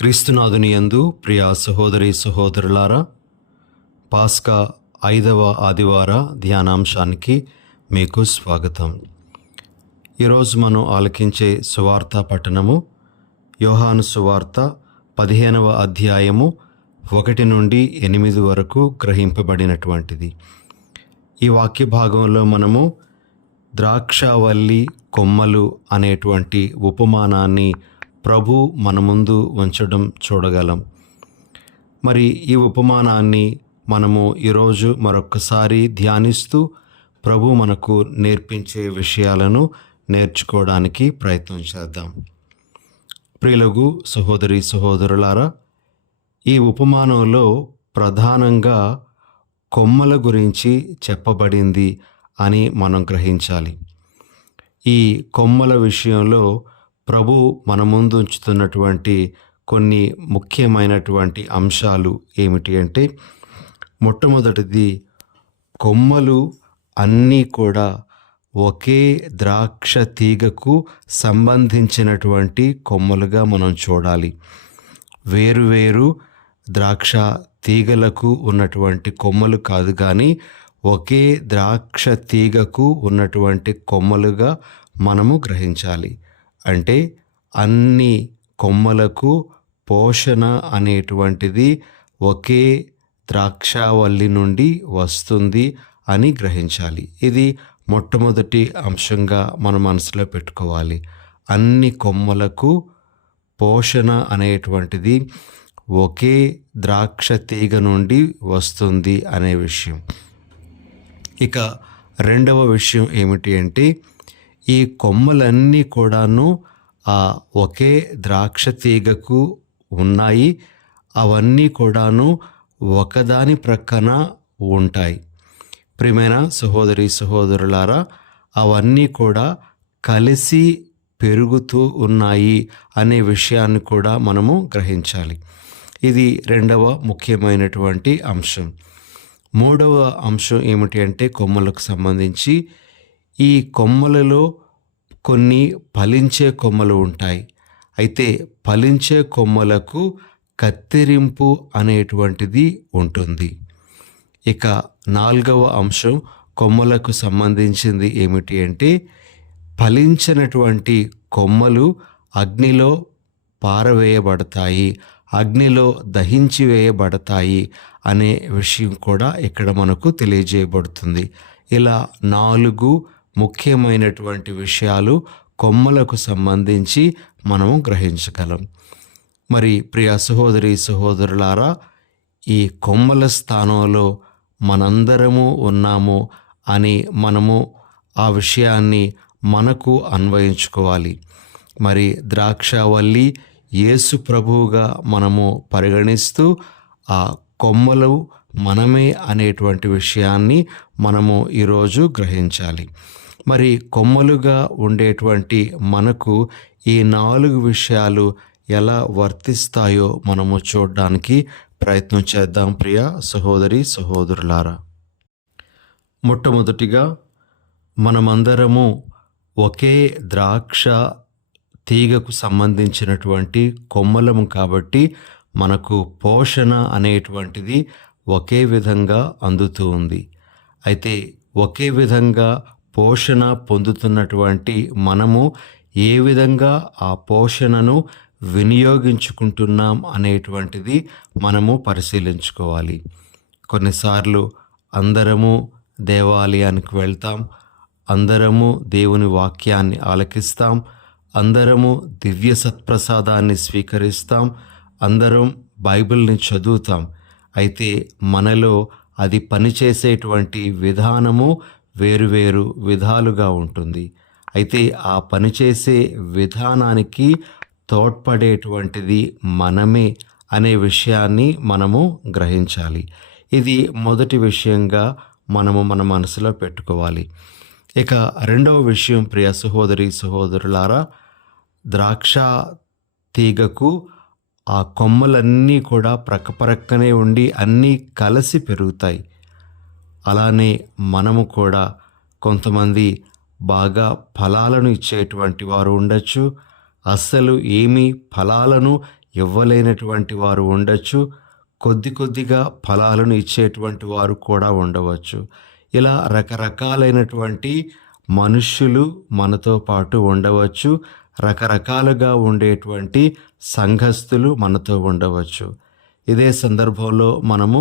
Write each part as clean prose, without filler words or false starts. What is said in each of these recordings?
క్రీస్తునాథుని యందు ప్రియ సహోదరి సహోదరులారా, పాస్కా 5వ ఆదివార ధ్యానాంశానికి మీకు స్వాగతం. ఈరోజు మనం ఆలకించే సువార్త పట్టణము యోహాను సువార్త 15వ అధ్యాయము 1 నుండి 8 వరకు గ్రహింపబడినటువంటిది. ఈ వాక్య భాగంలో మనము ద్రాక్షావల్లి కొమ్మలు అనేటువంటి ఉపమానాన్ని ప్రభు మన ముందు ఉంచడం చూడగలం. మరి ఈ ఉపమానాన్ని మనము ఈరోజు మరొక్కసారి ధ్యానిస్తూ ప్రభు మనకు నేర్పించే విషయాలను నేర్చుకోవడానికి ప్రయత్నం చేద్దాం. ప్రియులగు సహోదరి సహోదరులారా, ఈ ఉపమానంలో ప్రధానంగా కొమ్మల గురించి చెప్పబడింది అని మనం గ్రహించాలి. ఈ కొమ్మల విషయంలో ప్రభు మన ముందు ఉంచుతున్నటువంటి కొన్ని ముఖ్యమైనటువంటి అంశాలు ఏమిటి అంటే, మొట్టమొదటిది, కొమ్మలు అన్నీ కూడా ఒకే ద్రాక్ష తీగకు సంబంధించినటువంటి కొమ్మలుగా మనం చూడాలి. వేరువేరు ద్రాక్ష తీగలకు ఉన్నటువంటి కొమ్మలు కాదు, కానీ ఒకే ద్రాక్ష తీగకు ఉన్నటువంటి కొమ్మలుగా మనము గ్రహించాలి. అంటే అన్ని కొమ్మలకు పోషణ అనేటువంటిది ఒకే ద్రాక్షావల్లి నుండి వస్తుంది అని గ్రహించాలి. ఇది మొట్టమొదటి అంశంగా మన మనసులో పెట్టుకోవాలి. అన్ని కొమ్మలకు పోషణ అనేటువంటిది ఒకే ద్రాక్ష తీగ నుండి వస్తుంది అనే విషయం. ఇక రెండవ విషయం ఏమిటి అంటే, ఈ కొమ్మలన్నీ కూడాను ఒకే ద్రాక్ష తీగకు ఉన్నాయి. అవన్నీ కూడాను ఒకదాని ప్రక్కన ఉంటాయి. ప్రియమైన సహోదరి సహోదరులారా, అవన్నీ కూడా కలిసి పెరుగుతూ ఉన్నాయి అనే విషయాన్ని కూడా మనము గ్రహించాలి. ఇది రెండవ ముఖ్యమైనటువంటి అంశం. మూడవ అంశం ఏమిటి అంటే, కొమ్మలకు సంబంధించి ఈ కొమ్మలలో కొన్ని ఫలించే కొమ్మలు ఉంటాయి. అయితే ఫలించే కొమ్మలకు కత్తిరింపు అనేటువంటిది ఉంటుంది. ఇక నాలుగవ అంశం కొమ్మలకు సంబంధించింది ఏమిటి అంటే, ఫలించినటువంటి కొమ్మలు అగ్నిలో పారవేయబడతాయి, అగ్నిలో దహించి వేయబడతాయి అనే విషయం కూడా ఇక్కడ మనకు తెలియజేయబడుతుంది. ఇలా 4 ముఖ్యమైనటువంటి విషయాలు కొమ్మలకు సంబంధించి మనము గ్రహించగలం. మరి ప్రియ సహోదరి సహోదరులారా, ఈ కొమ్మల స్థానంలో మనందరము ఉన్నాము అని మనము ఆ విషయాన్ని మనకు అన్వయించుకోవాలి. మరి ద్రాక్షావల్లి యేసు ప్రభువుగా మనము పరిగణిస్తూ ఆ కొమ్మలు మనమే అనేటువంటి విషయాన్ని మనము ఈరోజు గ్రహించాలి. మరి కొమ్మలుగా ఉండేటువంటి మనకు ఈ 4 విషయాలు ఎలా వర్తిస్తాయో మనము చూడడానికి ప్రయత్నం చేద్దాం. ప్రియ సహోదరి సహోదరులారా, మొట్టమొదటిగా మనమందరము ఒకే ద్రాక్ష తీగకు సంబంధించినటువంటి కొమ్మలము కాబట్టి మనకు పోషణ అనేటువంటిది ఒకే విధంగా అందుతూ ఉంది. అయితే ఒకే విధంగా పోషణ పొందుతున్నటువంటి మనము ఏ విధంగా ఆ పోషణను వినియోగించుకుంటున్నాం అనేటువంటిది మనము పరిశీలించుకోవాలి. కొన్నిసార్లు అందరము దేవాలయానికి వెళ్తాం, అందరము దేవుని వాక్యాన్ని ఆలకిస్తాం, అందరము దివ్య సత్ప్రసాదాన్ని స్వీకరిస్తాం, అందరం బైబిల్ని చదువుతాం. అయితే మనలో అది పనిచేసేటువంటి విధానము వేరువేరు విధాలుగా ఉంటుంది. అయితే ఆ పనిచేసే విధానానికి తోడ్పడేటువంటిది మనమే అనే విషయాన్ని మనము గ్రహించాలి. ఇది మొదటి విషయంగా మనము మన మనసులో పెట్టుకోవాలి. ఇక రెండవ విషయం, ప్రియ సహోదరి సహోదరులారా, ద్రాక్ష తీగకు ఆ కొమ్మలన్నీ కూడా ప్రక్కనే ఉండి అన్నీ కలిసి పెరుగుతాయి. అలానే మనము కూడా కొంతమంది బాగా ఫలాలను ఇచ్చేటువంటి వారు ఉండొచ్చు, అస్సలు ఏమీ ఫలాలను ఇవ్వలేనటువంటి వారు ఉండొచ్చు, కొద్ది కొద్దిగా ఫలాలను ఇచ్చేటువంటి వారు కూడా ఉండవచ్చు. ఇలా రకరకాలైనటువంటి మనుష్యులు మనతో పాటు ఉండవచ్చు, రకరకాలుగా ఉండేటువంటి సంఘస్థులు మనతో ఉండవచ్చు. ఇదే సందర్భంలో మనము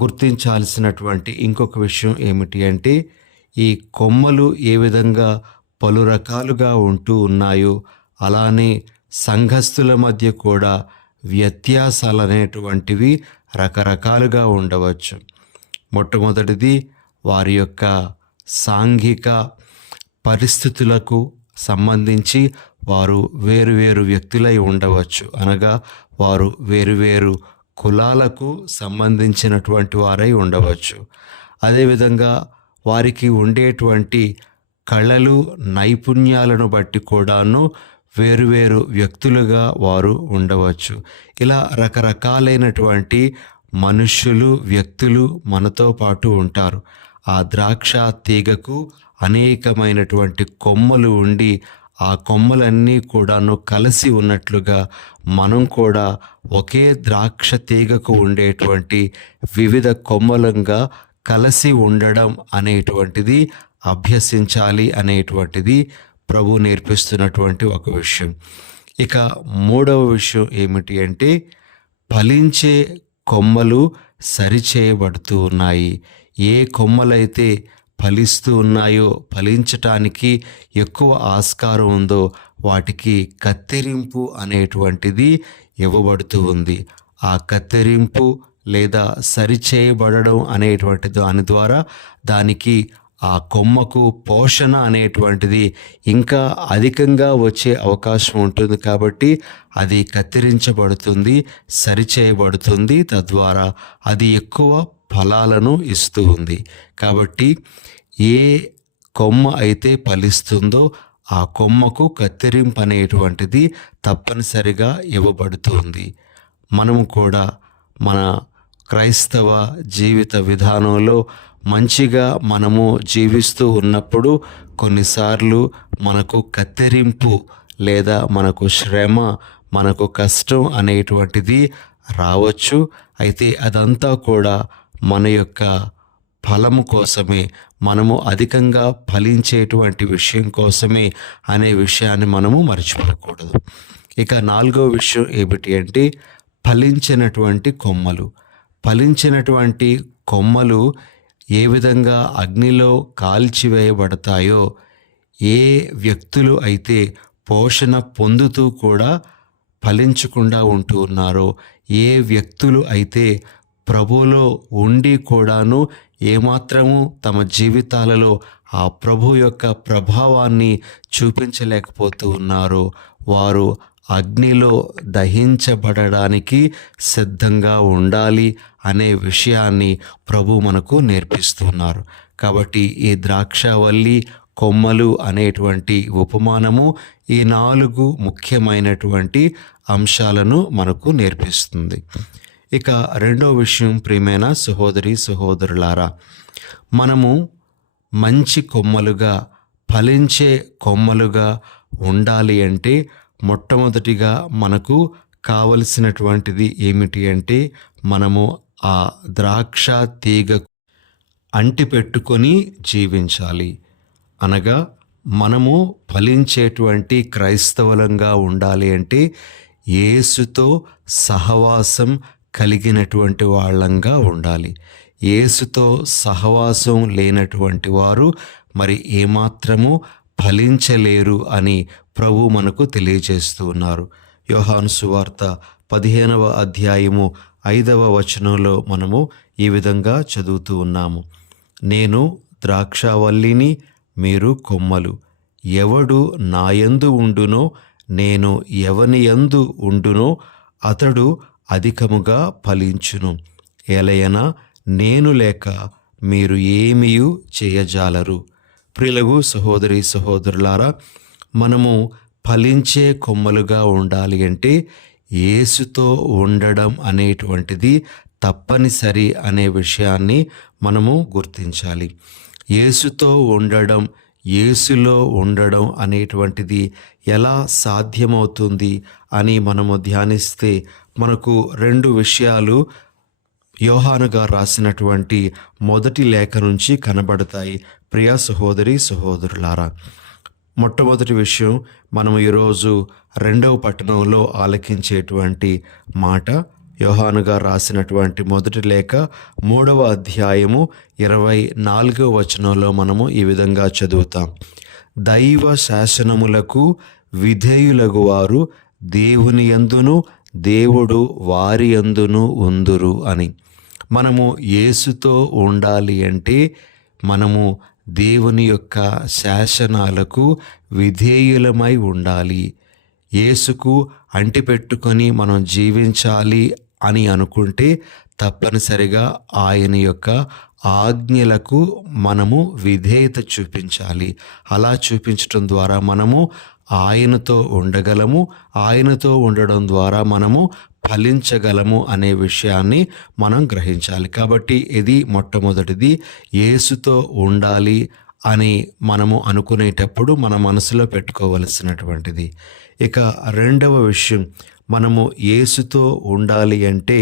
గుర్తించాల్సినటువంటి ఇంకొక విషయం ఏమిటి అంటే, ఈ కొమ్మలు ఏ విధంగా పలు రకాలుగా ఉంటూ ఉన్నాయో అలానే సంఘస్థుల మధ్య కూడా వ్యత్యాసాలు అనేటువంటివి రకరకాలుగా ఉండవచ్చు. మొట్టమొదటిది వారి యొక్క సాంఘిక పరిస్థితులకు సంబంధించి వారు వేరువేరు వ్యక్తులై ఉండవచ్చు. అనగా వారు వేరువేరు కులాలకు సంబంధించినటువంటి వారై ఉండవచ్చు. అదేవిధంగా వారికి ఉండేటువంటి కళలు, నైపుణ్యాలను బట్టి కూడాను వేరువేరు వ్యక్తులుగా వారు ఉండవచ్చు. ఇలా రకరకాలైనటువంటి మనుష్యులు, వ్యక్తులు మనతో పాటు ఉంటారు. ఆ ద్రాక్ష తీగకు అనేకమైనటువంటి కొమ్మలు ఉండి ఆ కొమ్మలన్నీ కూడాను కలిసి ఉన్నట్లుగా మనం కూడా ఒకే ద్రాక్ష తీగకు ఉండేటువంటి వివిధ కొమ్మలంగా కలిసి ఉండడం అనేటువంటిది అభ్యసించాలి అనేటువంటిది ప్రభు నేర్పిస్తున్నటువంటి ఒక విషయం. ఇక మూడవ విషయం ఏమిటి అంటే, ఫలించే కొమ్మలు సరిచేయబడుతూ ఉన్నాయి. ఏ కొమ్మలైతే ఫలిస్తూ ఉన్నాయో, ఫలించటానికి ఎక్కువ ఆస్కారం ఉందో వాటికి కత్తిరింపు అనేటువంటిది ఇవ్వబడుతూ ఉంది. ఆ కత్తిరింపు లేదా సరిచేయబడడం అనేటువంటి దాని ద్వారా దానికి ఆ కొమ్మకు పోషణ అనేటువంటిది ఇంకా అధికంగా వచ్చే అవకాశం ఉంటుంది. కాబట్టి అది కత్తిరించబడుతుంది, సరిచేయబడుతుంది. తద్వారా అది ఎక్కువ ఫలాలను ఇస్తూ ఉంది. కాబట్టి ఏ కొమ్మ అయితే ఫలిస్తుందో ఆ కొమ్మకు కత్తిరింపు అనేటువంటిది తప్పనిసరిగా ఇవ్వబడుతుంది. మనము కూడా మన క్రైస్తవ జీవిత విధానంలో మంచిగా మనము జీవిస్తూ ఉన్నప్పుడు కొన్నిసార్లు మనకు కత్తిరింపు లేదా మనకు శ్రమ, మనకు కష్టం అనేటువంటిది రావచ్చు. అయితే అదంతా కూడా మన యొక్క ఫలము కోసమే, మనము అధికంగా ఫలించేటువంటి విషయం కోసమే అనే విషయాన్ని మనము మర్చిపోకూడదు. ఇక నాలుగో విషయం ఏమిటి అంటే, ఫలించినటువంటి కొమ్మలు. ఫలించినటువంటి కొమ్మలు ఏ విధంగా అగ్నిలో కాల్చివేయబడతాయో, ఏ వ్యక్తులు అయితే పోషణ పొందుతూ కూడా ఫలించకుండా ఉంటూ ఉన్నారో, ఏ వ్యక్తులు అయితే ప్రభువులో ఉండి కూడాను ఏమాత్రము తమ జీవితాలలో ఆ ప్రభు యొక్క ప్రభావాన్ని చూపించలేకపోతూ ఉన్నారో, వారు అగ్నిలో దహించబడడానికి సిద్ధంగా ఉండాలి అనే విషయాన్ని ప్రభు మనకు నేర్పిస్తున్నారు. కాబట్టి ఈ ద్రాక్షవల్లి కొమ్మలు అనేటువంటి ఉపమానము ఈ 4 ముఖ్యమైనటువంటి అంశాలను మనకు నేర్పిస్తుంది. ఇక రెండో విషయం, ప్రియమైన సహోదరి సహోదరులారా, మనము మంచి కొమ్మలుగా, ఫలించే కొమ్మలుగా ఉండాలి అంటే మొట్టమొదటిగా మనకు కావలసినటువంటిది ఏమిటి అంటే, మనము ఆ ద్రాక్ష తీగకు అంటిపెట్టుకొని జీవించాలి. అనగా మనము ఫలించేటువంటి క్రైస్తవులంగా ఉండాలి అంటే యేసుతో సహవాసం కలిగినటువంటి వాళ్ళంగా ఉండాలి. యేసుతో సహవాసం లేనటువంటి వారు మరి ఏమాత్రము ఫలించలేరు అని ప్రభు మనకు తెలియజేస్తూ ఉన్నారు. యోహాను సువార్త 15వ అధ్యాయము 5వ వచనంలో మనము ఈ విధంగా చదువుతూ ఉన్నాము. నేను ద్రాక్షావల్లిని, మీరు కొమ్మలు. ఎవడు నాయందు ఉండునో, నేను ఎవని యందు ఉండునో అతడు అధికముగా ఫలించును. ఎలయనా నేను లేక మీరు ఏమీయు చేయజాలరు. ప్రియులకు సహోదరి సహోదరులారా, మనము ఫలించే కొమ్మలుగా ఉండాలి అంటే యేసుతో ఉండడం అనేటువంటిది తప్పనిసరి అనే విషయాన్ని మనము గుర్తించాలి. యేసుతో ఉండడం యేసులో ఉండడం అనేటువంటిది ఎలా సాధ్యమవుతుంది అని మనము ధ్యానిస్తే మనకు 2 విషయాలు యోహాను గారు రాసినటువంటి మొదటి లేఖ నుంచి కనబడతాయి. ప్రియ సహోదరి సహోదరులారా, మొట్టమొదటి విషయం మనం ఈరోజు 2వ పట్టణంలో ఆలకించేటువంటి మాట యోహాను గారు రాసినటువంటి మొదటి లేఖ 3వ అధ్యాయము 24వ వచనంలో మనము ఈ విధంగా చదువుతాం. దైవ శాసనములకు విధేయులగు వారు దేవుని యందును దేవుడు వారి యందును ఉందురు అని. మనము యేసుతో ఉండాలి అంటే మనము దేవుని యొక్క శాసనాలకు విధేయులమై ఉండాలి. యేసుకు అంటిపెట్టుకొని మనం జీవించాలి అని అనుకుంటే తప్పనిసరిగా ఆయన యొక్క ఆజ్ఞలకు మనము విధేయత చూపించాలి. అలా చూపించడం ద్వారా మనము ఆయనతో ఉండగలము. ఆయనతో ఉండడం ద్వారా మనము ఫలించగలము అనే విషయాన్ని మనం గ్రహించాలి. కాబట్టి ఇది మొట్టమొదటిది, యేసుతో ఉండాలి అని మనము అనుకునేటప్పుడు మన మనసులో పెట్టుకోవలసినటువంటిది. ఇక 2వ విషయం, మనము యేసుతో ఉండాలి అంటే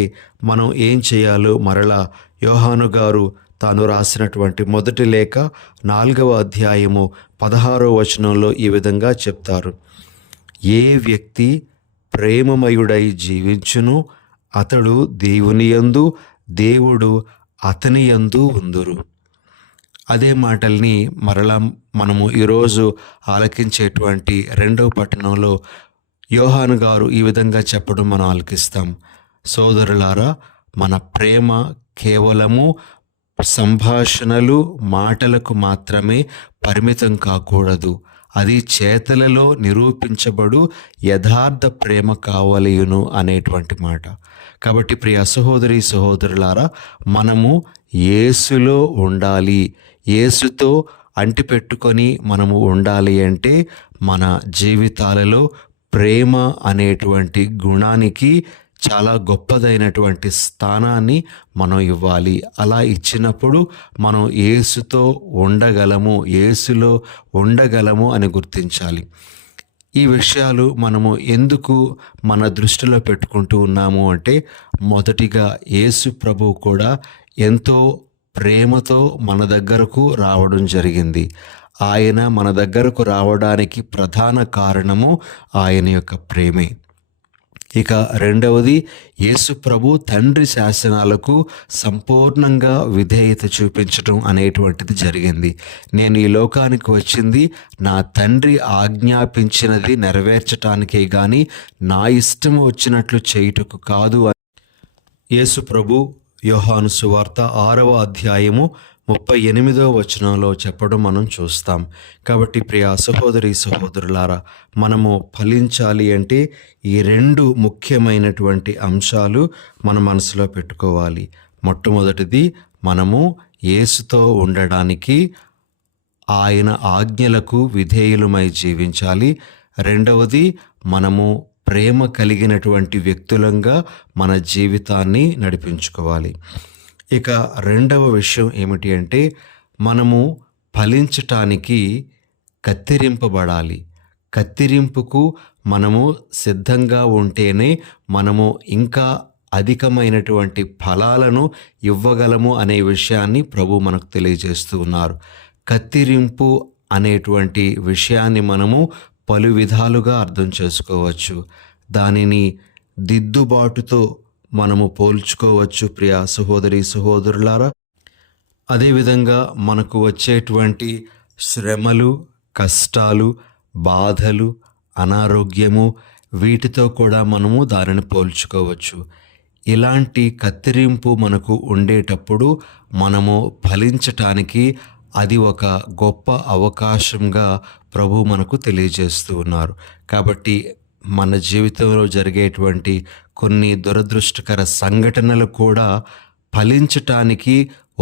మనం ఏం చేయాలో మరలా యోహాను గారు తాను రాసినటువంటి మొదటి లేఖ 4వ అధ్యాయము 16వ వచనంలో ఈ విధంగా చెప్తారు. ఏ వ్యక్తి ప్రేమమయుడై జీవించును అతడు దేవుని యందు, దేవుడు అతని యందు ఉందురు. అదే మాటల్ని మరలా మనము ఈరోజు ఆలకించేటువంటి 2వ పట్టణంలో యోహాను గారు ఈ విధంగా చెప్పడం మనం ఆలకిస్తాం. సోదరులారా, మన ప్రేమ కేవలము సంభాషణలు, మాటలకు మాత్రమే పరిమితం కాకూడదు. అది చేతలలో నిరూపించబడు యథార్థ ప్రేమ కావలియును అనేటువంటి మాట. కాబట్టి ప్రియ సహోదరి సహోదరులారా, మనము యేసులో ఉండాలి. యేసుతో అంటిపెట్టుకొని మనము ఉండాలి అంటే మన జీవితాలలో ప్రేమ అనేటువంటి గుణానికి చాలా గొప్పదైనటువంటి స్థానాన్ని మనం ఇవ్వాలి. అలా ఇచ్చినప్పుడు మనం యేసుతో ఉండగలము, యేసులో ఉండగలము అని గుర్తించాలి. ఈ విషయాలు మనము ఎందుకు మన దృష్టిలో పెట్టుకుంటూ ఉన్నాము అంటే, మొదటిగా యేసు ప్రభువు కూడా ఎంతో ప్రేమతో మన దగ్గరకు రావడం జరిగింది. ఆయన మన దగ్గరకు రావడానికి ప్రధాన కారణము ఆయన యొక్క ప్రేమే. ఇక 2వది, యేసు ప్రభు తండ్రి శాసనాలకు సంపూర్ణంగా విధేయత చూపించడం అనేటువంటిది జరిగింది. నేను ఈ లోకానికి వచ్చింది నా తండ్రి ఆజ్ఞాపించినది నెరవేర్చటానికే గాని నా ఇష్టం వచ్చినట్లు చేయుటకు కాదు అని యేసు ప్రభు యోహాను సువార్త 6వ అధ్యాయము 38వ వచనంలో చెప్పడం మనం చూస్తాం. కాబట్టి ప్రియ సహోదరి సహోదరులారా, మనము ఫలించాలి అంటే ఈ 2 ముఖ్యమైనటువంటి అంశాలు మన మనసులో పెట్టుకోవాలి. మొట్టమొదటిది, మనము యేసుతో ఉండడానికి ఆయన ఆజ్ఞలకు విధేయులమై జీవించాలి. 2వది, మనము ప్రేమ కలిగినటువంటి వ్యక్తులంగా మన జీవితాన్ని నడిపించుకోవాలి. ఇక 2వ విషయం ఏమిటి అంటే, మనము ఫలించటానికి కత్తిరింపబడాలి. కత్తిరింపుకు మనము సిద్ధంగా ఉంటేనే మనము ఇంకా అధికమైనటువంటి ఫలాలను ఇవ్వగలము అనే విషయాన్ని ప్రభు మనకు తెలియజేస్తూ ఉన్నారు. కత్తిరింపు అనేటువంటి విషయాన్ని మనము పలు విధాలుగా అర్థం చేసుకోవచ్చు. దానిని దిద్దుబాటుతో మనము పోల్చుకోవచ్చు ప్రియ సహోదరి సహోదరులారా. అదేవిధంగా మనకు వచ్చేటువంటి శ్రమలు, కష్టాలు, బాధలు, అనారోగ్యము, వీటితో కూడా మనము దానిని పోల్చుకోవచ్చు. ఇలాంటి కత్తిరింపు మనకు ఉండేటప్పుడు మనము ఫలించటానికి అది ఒక గొప్ప అవకాశంగా ప్రభు మనకు తెలియజేస్తూ ఉన్నారు. కాబట్టి మన జీవితంలో జరిగేటువంటి కొన్ని దురదృష్టకర సంఘటనలు కూడా ఫలించటానికి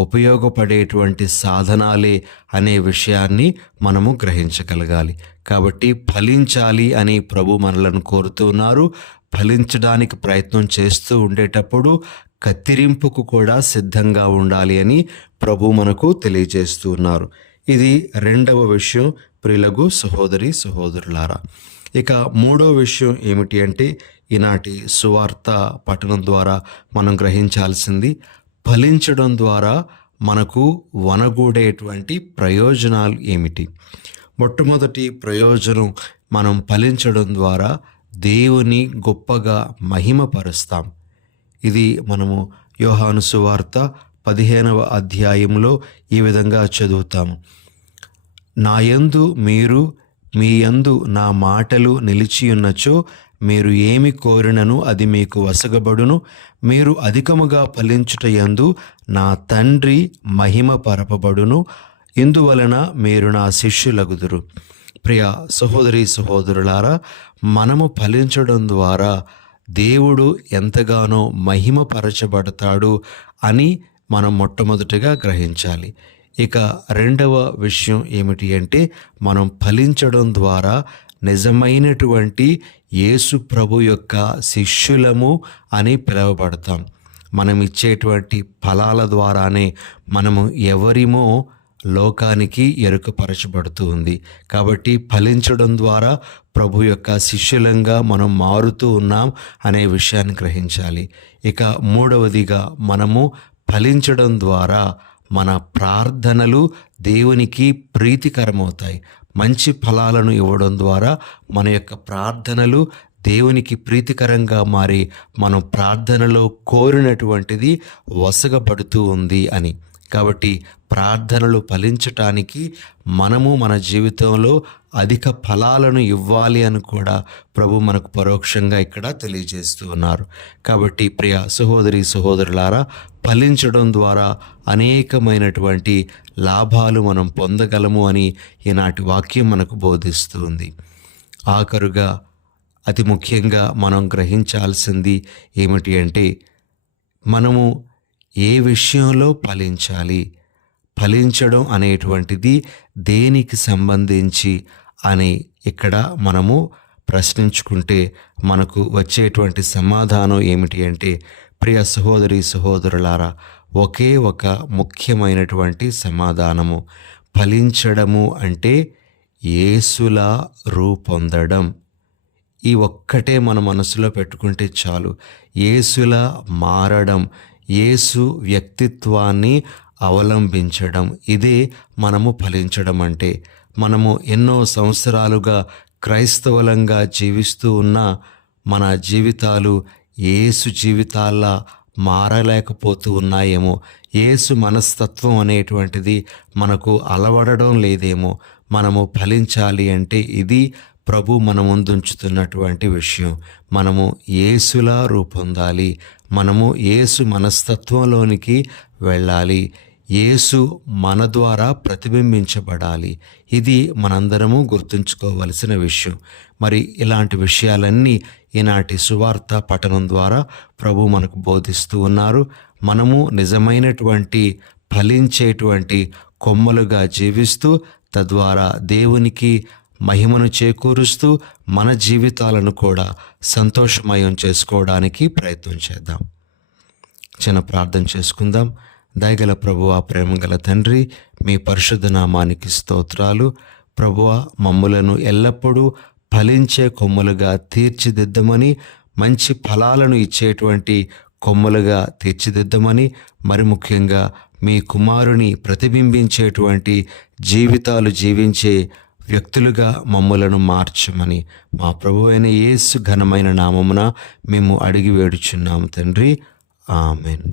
ఉపయోగపడేటువంటి సాధనాలే అనే విషయాన్ని మనము గ్రహించగలగాలి. కాబట్టి ఫలించాలి అని ప్రభు మనలను కోరుతున్నారు. ఫలించడానికి ప్రయత్నం చేస్తూ ఉండేటప్పుడు కత్తిరింపుకు కూడా సిద్ధంగా ఉండాలి అని ప్రభు మనకు తెలియజేస్తూ ఉన్నారు. ఇది రెండవ విషయం ప్రియులకు సహోదరి సహోదరులారా. ఇక మూడవ విషయం ఏమిటి అంటే ఈనాటి సువార్త పఠనం ద్వారా మనం గ్రహించాల్సింది, ఫలించడం ద్వారా మనకు వనగూడేటువంటి ప్రయోజనాలు ఏమిటి. మొట్టమొదటి ప్రయోజనం, మనం ఫలించడం ద్వారా దేవుని గొప్పగా మహిమపరుస్తాం. ఇది మనము యోహాను సువార్త 15వ అధ్యాయంలో ఈ విధంగా చదువుతాము. నాయందు మీరు, మీ యందు నా మాటలు నిలిచియున్నచో మీరు ఏమి కోరినను అది మీకు వసగబడును. మీరు అధికముగా ఫలించుటయందు నా తండ్రి మహిమ పరపబడును. ఇందువలన మీరు నా శిష్యులగుదురు. ప్రియ సహోదరి సహోదరులారా, మనము ఫలించడం ద్వారా దేవుడు ఎంతగానో మహిమపరచబడతాడు అని మనం మొట్టమొదటిగా గ్రహించాలి. ఇక రెండవ విషయం ఏమిటి అంటే, మనం ఫలించడం ద్వారా నిజమైనటువంటి యేసు ప్రభు యొక్క శిష్యులము అని పిలువబడతాం. మనం ఇచ్చేటువంటి ఫలాల ద్వారానే మనము ఎవరిమో లోకానికి ఎరుకపరచబడుతూ ఉంది. కాబట్టి ఫలించడం ద్వారా ప్రభు యొక్క శిష్యులంగా మనం మారుతూ ఉన్నాం అనే విషయాన్ని గ్రహించాలి. ఇక మూడవదిగా, మనము ఫలించడం ద్వారా మన ప్రార్థనలు దేవునికి ప్రీతికరమవుతాయి. మంచి ఫలాలను ఇవ్వడం ద్వారా మన యొక్క ప్రార్థనలు దేవునికి ప్రీతికరంగా మారి మనం ప్రార్థనలో కోరినటువంటిది వసగబడుతూ ఉంది అని. కాబట్టి ప్రార్థనలు ఫలించటానికి మనము మన జీవితంలో అధిక ఫలాలను ఇవ్వాలి అని కూడా ప్రభు మనకు పరోక్షంగా ఇక్కడ తెలియజేస్తూ ఉన్నారు. కాబట్టి ప్రియ సహోదరి సహోదరులారా, ఫలించడం ద్వారా అనేకమైనటువంటి లాభాలు మనం పొందగలము అని ఈనాటి వాక్యం మనకు బోధిస్తూ ఉంది. ఆఖరుగా అతి ముఖ్యంగా మనం గ్రహించాల్సింది ఏమిటి అంటే, మనము ఏ విషయంలో ఫలించాలి, ఫలించడం అనేటువంటిది దేనికి సంబంధించి అని ఇక్కడ మనము ప్రశ్నించుకుంటే మనకు వచ్చేటువంటి సమాధానం ఏమిటి అంటే, ప్రియ సహోదరి సహోదరులారా, ఒకే ఒక ముఖ్యమైనటువంటి సమాధానము. ఫలించడము అంటే యేసులా రూపొందడం. ఈ ఒక్కటే మన మనసులో పెట్టుకుంటే చాలు. యేసులా మారడం, యేసు వ్యక్తిత్వాన్ని అవలంబించడం, ఇదే మనము ఫలించడం అంటే. మనము ఎన్నో సంవత్సరాలుగా క్రైస్తవులంగా జీవిస్తూ ఉన్న మన జీవితాలు యేసు జీవితాల్లా మారలేకపోతూ ఉన్నాయేమో. యేసు మనస్తత్వం అనేటువంటిది మనకు అలవడడం లేదేమో. మనము ఫలించాలి అంటే ఇది ప్రభు మన ముందుంచుతున్నటువంటి విషయం. మనము యేసులా రూపొందాలి. మనము యేసు మనస్తత్వంలోనికి వెళ్ళాలి. యేసు మన ద్వారా ప్రతిబింబించబడాలి. ఇది మనందరము గుర్తుంచుకోవలసిన విషయం. మరి ఇలాంటి విషయాలన్నీ ఈనాటి సువార్త పఠనం ద్వారా ప్రభు మనకు బోధిస్తూ ఉన్నారు. మనము నిజమైనటువంటి ఫలించేటువంటి కొమ్మలుగా జీవిస్తూ తద్వారా దేవునికి మహిమను చేకూరుస్తూ మన జీవితాలను కూడా సంతోషమయం చేసుకోవడానికి ప్రయత్నం చేద్దాం. చిన్న ప్రార్థన చేసుకుందాం. దయగల ప్రభువా, ప్రేమగల తండ్రి, మీ పరిశుద్ధ నామానికి స్తోత్రాలు. ప్రభువా, మమ్ములను ఎల్లప్పుడూ ఫలించే కొమ్మలుగా తీర్చిదిద్దమని, మంచి ఫలాలను ఇచ్చేటువంటి కొమ్మలుగా తీర్చిదిద్దమని, మరి ముఖ్యంగా మీ కుమారుని ప్రతిబింబించేటువంటి జీవితాలు జీవించే వ్యక్తులుగా మమ్ములను మార్చమని మా ప్రభువైన యేసు ఘనమైన నామమున మేము అడిగి వేడుచున్నాము తండ్రి. ఆమెన్.